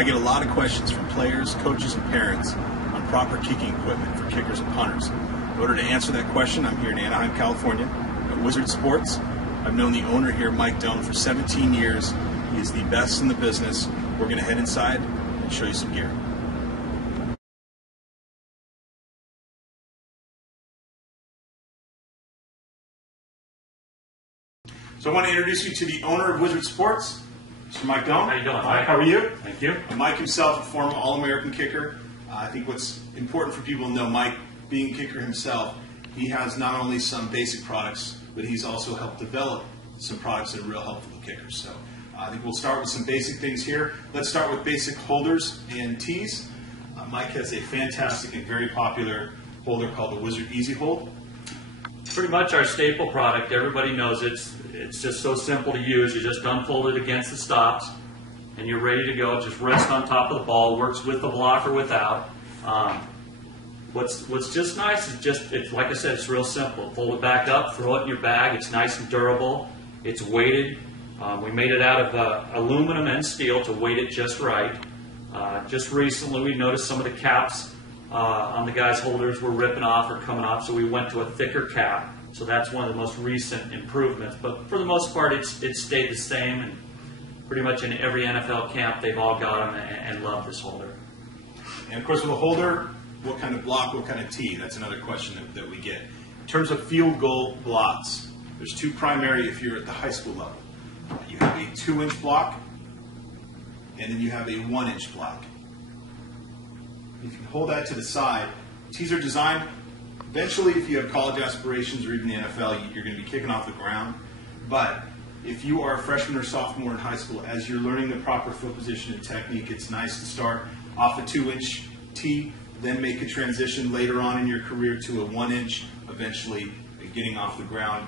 I get a lot of questions from players, coaches, and parents on proper kicking equipment for kickers and punters. In order to answer that question, I'm here in Anaheim, California at Wizard Sports. I've known the owner here, Mike Doan, for 17 years. He is the best in the business. We're going to head inside and show you some gear. So I want to introduce you to the owner of Wizard Sports, Mr. Mike Doan. How you doing, Mike? How are you? Thank you. Mike himself, a former All-American kicker. I think what's important for people to know, Mike, being a kicker himself, he has not only some basic products, but he's also helped develop some products that are real helpful to kickers. So I think we'll start with some basic things here. Let's start with basic holders and tees. Mike has a fantastic and very popular holder called the Wizard Easy Hold. Pretty much our staple product. Everybody knows it's just so simple to use. You just unfold it against the stops, and you're ready to go. Just rest on top of the ball. Works with the block or without. What's just nice is it's like I said, it's real simple. Fold it back up, throw it in your bag. It's nice and durable. It's weighted. We made it out of aluminum and steel to weight it just right. Just recently, we noticed some of the caps on the guys' holders were ripping off or coming off, so we went to a thicker cap. So that's one of the most recent improvements. But for the most part, it's stayed the same, and pretty much in every NFL camp, they've all got them and love this holder. And of course, with a holder, what kind of block, what kind of tee? That's another question that we get. In terms of field goal blocks, there's two primary if you're at the high school level. You have a 2-inch block, and then you have a 1-inch block. You can hold that to the side. Tees are designed, eventually if you have college aspirations or even the NFL, you're going to be kicking off the ground. But if you are a freshman or sophomore in high school, as you're learning the proper foot position and technique, it's nice to start off a 2-inch tee, then make a transition later on in your career to a 1-inch, eventually getting off the ground.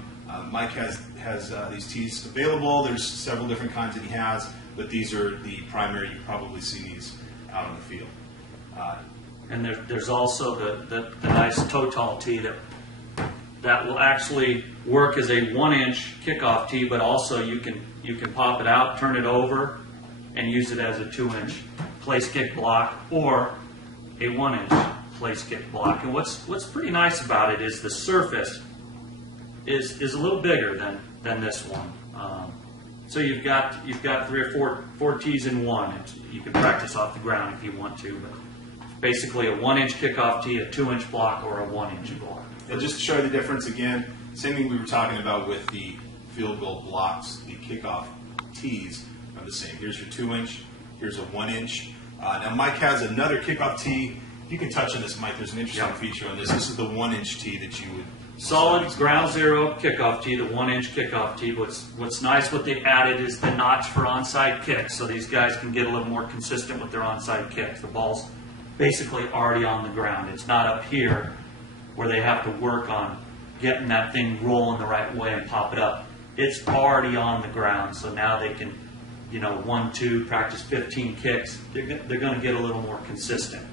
Mike has these tees available. There's several different kinds that he has, but these are the primary. You've probably seen these out on the field. And there's also the nice toe tall tee that will actually work as a 1-inch kickoff tee, but also you can pop it out, turn it over, and use it as a 2-inch place kick block or a 1-inch place kick block. And what's pretty nice about it is the surface is a little bigger than this one. So you've got 3 or 4 tees in one. You can practice off the ground if you want to, but basically a 1-inch kickoff tee, a 2-inch block, or a 1-inch block. And just to show you the difference again, same thing we were talking about with the field goal blocks, the kickoff tees are the same. Here's your 2-inch, here's a 1-inch. Now Mike has another kickoff tee. You can touch on this, Mike. There's an interesting feature on this. This is the 1-inch tee that you would... Solid ground zero kickoff tee, the 1-inch kickoff tee. What's nice, what they added is the notch for onside kicks, so these guys can get a little more consistent with their onside kicks. The ball's basically already on the ground. It's not up here where they have to work on getting that thing rolling the right way and pop it up. It's already on the ground, so now they can, 1, 2, practice 15 kicks. They're going to get a little more consistent.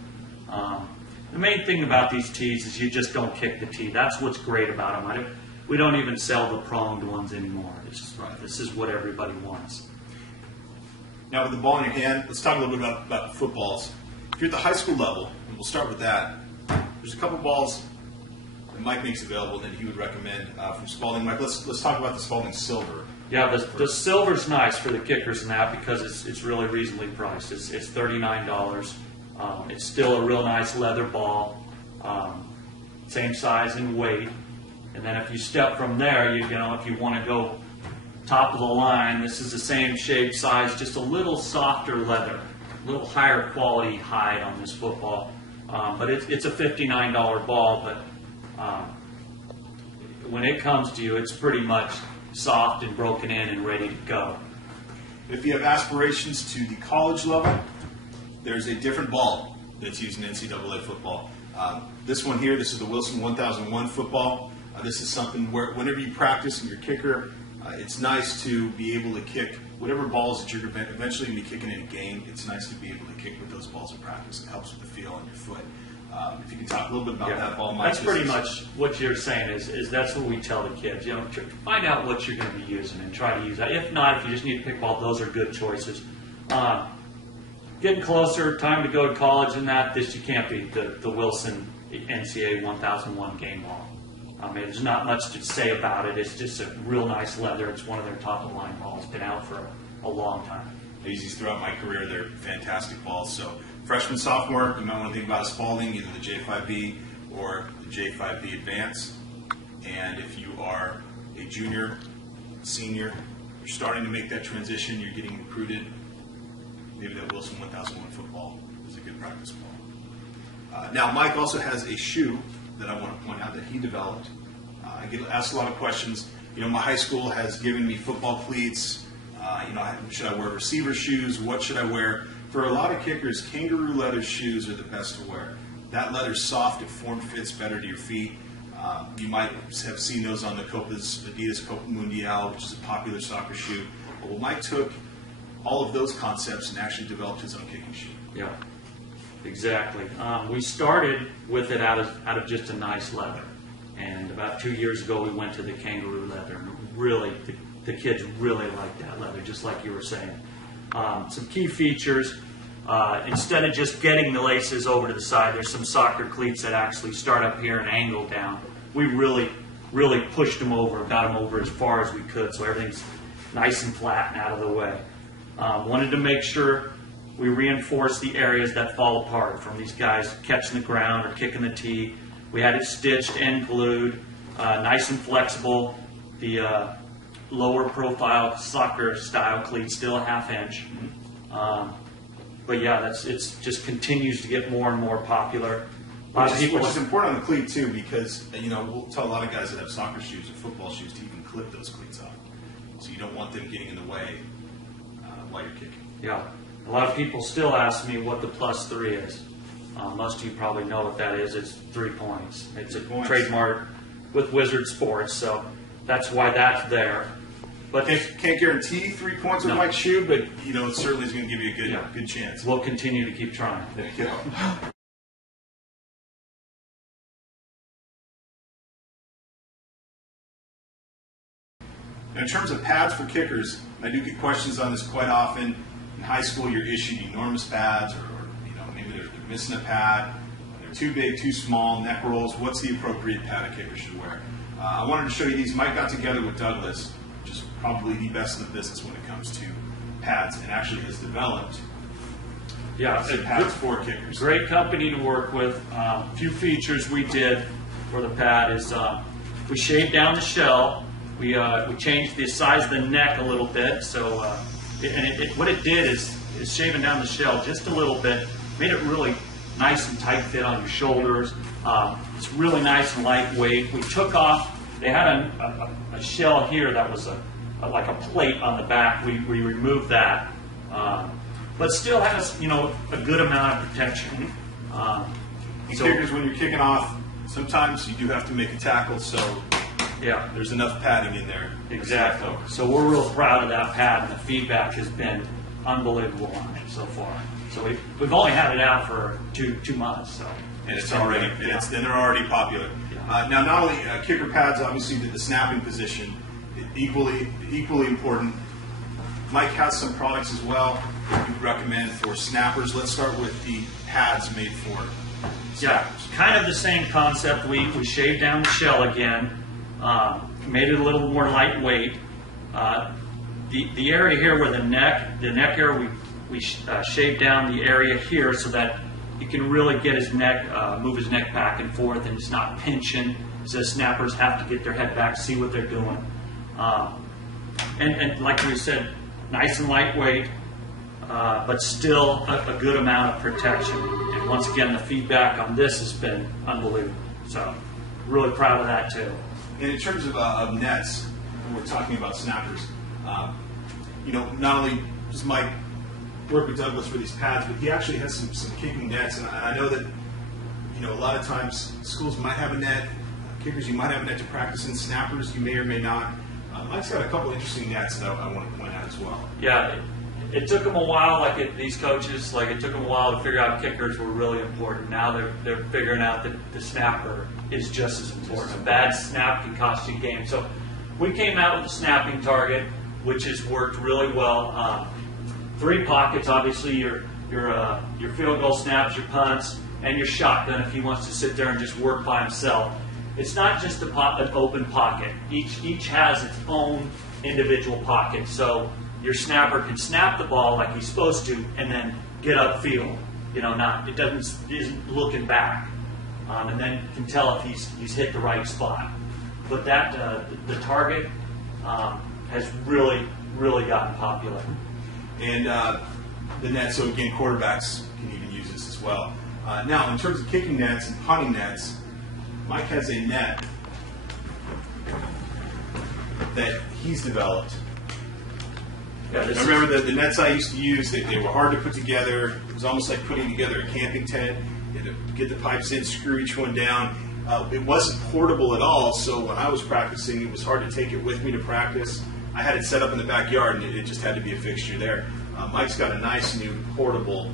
The main thing about these tees is you just don't kick the tee. That's what's great about them. We don't even sell the pronged ones anymore. This is what everybody wants. Now with the ball in your hand, let's talk a little bit about the footballs. If you're at the high school level, and we'll start with that, there's a couple balls that Mike makes available that he would recommend from Spalding. Mike, let's talk about the Spalding Silver. Yeah, the silver's nice for the kickers and that because it's really reasonably priced. It's $39. It's still a real nice leather ball, same size and weight. And then if you step from there, if you want to go top of the line, this is the same shape, size, just a little softer leather, a little higher quality hide on this football. But it's a $59 ball, but when it comes to you, it's pretty much soft and broken in and ready to go. If you have aspirations to the college level, there's a different ball that's used in NCAA football. This one here, this is the Wilson 1001 football. This is something where whenever you practice and you're a kicker, it's nice to be able to kick whatever balls that you're eventually going to be kicking in a game. It's nice to be able to kick with those balls in practice. It helps with the feel on your foot. If you can talk a little bit about that ball, Mike. That's pretty much what you're saying is that's what we tell the kids. Find out what you're going to be using and try to use that. If not, if you just need to pick ball, those are good choices. getting closer, time to go to college and that, this you can't beat, the Wilson NCAA 1001 game ball. I mean, there's not much to say about it. It's just a real nice leather. It's one of their top-of-the-line balls. Been out for a long time. I use these throughout my career. They're fantastic balls. So freshman, sophomore, you might want to think about Spalding, either the J5B or the J5B Advance. And if you are a junior, senior, you're starting to make that transition, you're getting recruited, maybe that Wilson 1001 football is a good practice ball. Now, Mike also has a shoe that I want to point out that he developed. I get asked a lot of questions. You know, my high school has given me football cleats. You know, should I wear receiver shoes? What should I wear? For a lot of kickers, Kangaroo leather shoes are the best to wear. That leather's soft, it form fits better to your feet. You might have seen those on the Adidas Copa Mundial, which is a popular soccer shoe. Well, Mike took all of those concepts and actually developed his own kicking shoe. Yeah, exactly. We started with it out of just a nice leather. And about 2 years ago, we went to the Kangaroo leather. And really, the kids really like that leather, just like you were saying. Some key features. Instead of just getting the laces over to the side, there's some soccer cleats that actually start up here and angle down. We really pushed them over, got them over as far as we could, so everything's nice and flat and out of the way. Wanted to make sure we reinforce the areas that fall apart from these guys catching the ground or kicking the tee. We had it stitched and glued, nice and flexible. The lower profile soccer style cleat, still a ½ inch. But yeah, it just continues to get more and more popular. Which is important on the cleat too, because you know we'll tell a lot of guys that have soccer shoes or football shoes to even clip those cleats off, so you don't want them getting in the way while you're kicking. Yeah, a lot of people still ask me what the +3 is. Most of you probably know what that is. It's 3 points. It's a trademark with Wizard Sports, so that's why that's there. But can't guarantee 3 points with Mike's shoe, but you know it certainly is going to give you a good chance. We'll continue to keep trying. There you go. In terms of pads for kickers, I do get questions on this quite often. In high school, you're issued enormous pads, or you know maybe they're missing a pad, they're too big, too small, neck rolls. What's the appropriate pad a kicker should wear? I wanted to show you these. Mike got together with Douglas, which is probably the best in the business when it comes to pads, and actually has developed pads for kickers. Great company to work with. A few features we did for the pad is we shaved down the shell. We changed the size of the neck a little bit. So what it did is shaving down the shell just a little bit, made it really nice and tight fit on your shoulders. It's really nice and lightweight. We took off. They had a shell here that was like a plate on the back. We removed that, but still has a good amount of protection. Kickers, when you're kicking off, sometimes you do have to make a tackle, so yeah, there's enough padding in there. Exactly. So we're real proud of that pad, and the feedback has been unbelievable on it so far. So we've only had it out for two months, so. And it's already, and they're already popular. Now, not only kicker pads, obviously the snapping position, equally important. Mike has some products as well that we recommend for snappers. Let's start with the pads made for snappers. Yeah, kind of the same concept. We shaved down the shell again, made it a little more lightweight. The area here where the neck area, we shaved down the area here so that you can really get his neck, move his neck back and forth, and it's not pinching. So snappers have to get their head back, see what they're doing. And like we said, nice and lightweight, but still a good amount of protection. And once again, the feedback on this has been unbelievable. So really proud of that too. And in terms of nets, when we're talking about snappers, not only does Mike work with Douglas for these pads, but he actually has some kicking nets, and I know that a lot of times schools might have a net, kickers you might have a net to practice in, snappers you may or may not. Mike's got a couple interesting nets that I want to point out as well. Yeah, it took them a while, these coaches, it took them a while to figure out kickers were really important. Now they're figuring out that the snapper is just as important. A bad snap can cost you a game. So we came out with a snapping target, which has worked really well. 3 pockets, obviously your your field goal snaps, your punts, and your shotgun if he wants to sit there and just work by himself. It's not just an open pocket. Each has its own individual pocket. So your snapper can snap the ball like he's supposed to, and then get upfield. You know, isn't looking back, and then can tell if he's hit the right spot. But that the target has really gotten popular. And the net. So again, quarterbacks can even use this as well. Now, in terms of kicking nets and punting nets, Mike has a net that he's developed. Yeah, I remember the nets I used to use, they were hard to put together. It was almost like putting together a camping tent. You had to get the pipes in, screw each one down. It wasn't portable at all, so when I was practicing, it was hard to take it with me to practice. I had it set up in the backyard, and it just had to be a fixture there. Mike's got a nice new portable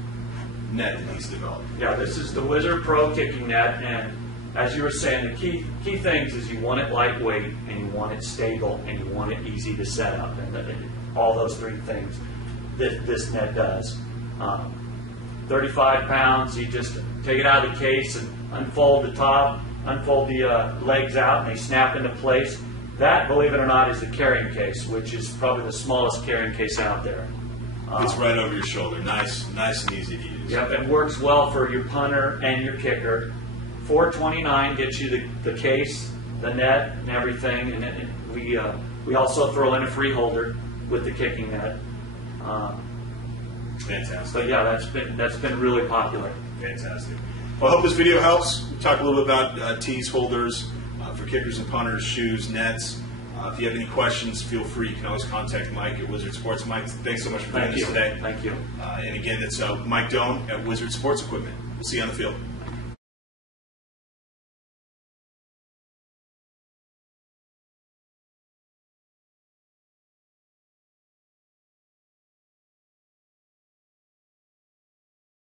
net that he's developed. Yeah, this is the Wizard Pro kicking net, and as you were saying, the key things is you want it lightweight, and you want it stable, and you want it easy to set up, and all those three things this net does. 35 pounds, you just take it out of the case and unfold the top, unfold the legs out, and they snap into place. That, believe it or not, is the carrying case, which is probably the smallest carrying case out there. It's right over your shoulder. Nice and easy to use. Yep, it works well for your punter and your kicker. $429 gets you the case, the net, and everything. And we also throw in a free holder with the kicking net. Fantastic. But yeah, that's been really popular. Fantastic. Well, I hope this video helps. We talked a little bit about tees, holders for kickers and punters, shoes, nets. If you have any questions, feel free. You can always contact Mike at Wizard Sports. Mike, thanks so much for doing this today. Thank you. And again, that's Mike Doan at Wizard Sports Equipment. We'll see you on the field.